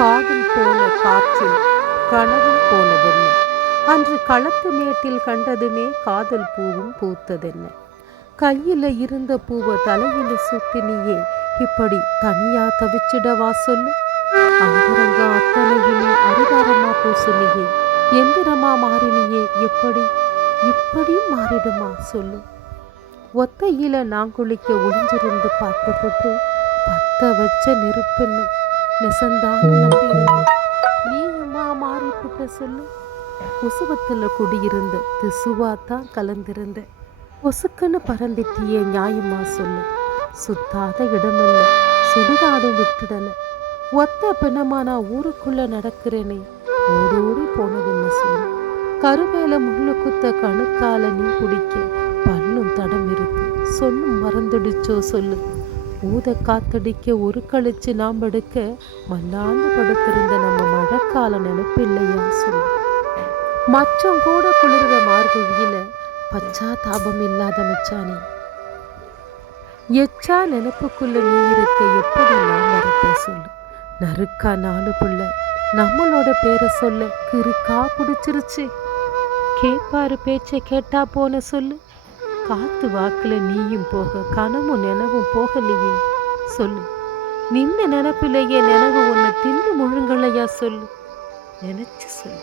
காதல் போல காற்றில் கனவு போனதென்ன? அன்று களத்து மேட்டில் கண்டதுமே காதல் பூவும் பூத்ததென்ன? கையில இருந்த பூவை தலையில சுட்டினியே இப்படி தனியா தவிச்சிடவா சொல்லு? அந்தரங்க அத்தனையுமே அரிதாரமா பூசுனியே எந்திரமா மாறினியே எப்படி? இப்படி மாறிடுமா சொல்லு? ஒத்தையில நாங்குளிக்க ஒளிஞ்சிருந்து பார்த்துப்பட்டு பத்த வச்ச நெருப்புன்னு? நெசந்தான நம்பியிருந்த நீயுமா மாறிப்புட்ட சொல்லு உசுவத்துல குடியிருந்த திசுவாத்தான் கலந்திருந்த ஒசுக்குன்னு பறந்துட்டியே நியாயமா சொல்லு. சுத்தாத இடமில்ல சுடுகாடும் விட்டுடல. ஒத்த பிணமா நான் ஊருக்குள்ள நடக்கிறேனே ஓடோடி போனதுன்னு சொல்லு. கருவேல முள்ளு குத்த கணுக்கால நீ குடிக்க பல்லும் தடம் இருக்கு. சொல்லும் மறந்துடுச்சோ சொல்லு. ஊத காத்தடிக்க ஒரு கழிச்சு நாம் எடுக்க மல்லாந்து படுத்திருந்த நம்ம மழைக்கால நினைப்பில்லையா சொல்லு. மச்சம் கூட குளிர்ற மார்கழியில பச்சாதாபம் இல்லாத மச்சானே. எச்சா நினப்புக்குள்ள நீ இருக்க எப்படி நான் மறப்பேன் சொல்லு. நறுக்கா நாலு புள்ள நம்மளோட பேரை சொல்ல கிறுக்கா பிடிச்சிருச்சு. கேட்பாரு பேச்சை கேட்டா போன சொல்லு. காத்து வாக்குல நீயும் போக கனவும் நினவும் போகலையே. சொல்லு. நின்ன நினப்பிலேயே நினவு ஒன்று தின்னு முழுங்கலையா சொல்லு. நினைச்சு சொல்லு.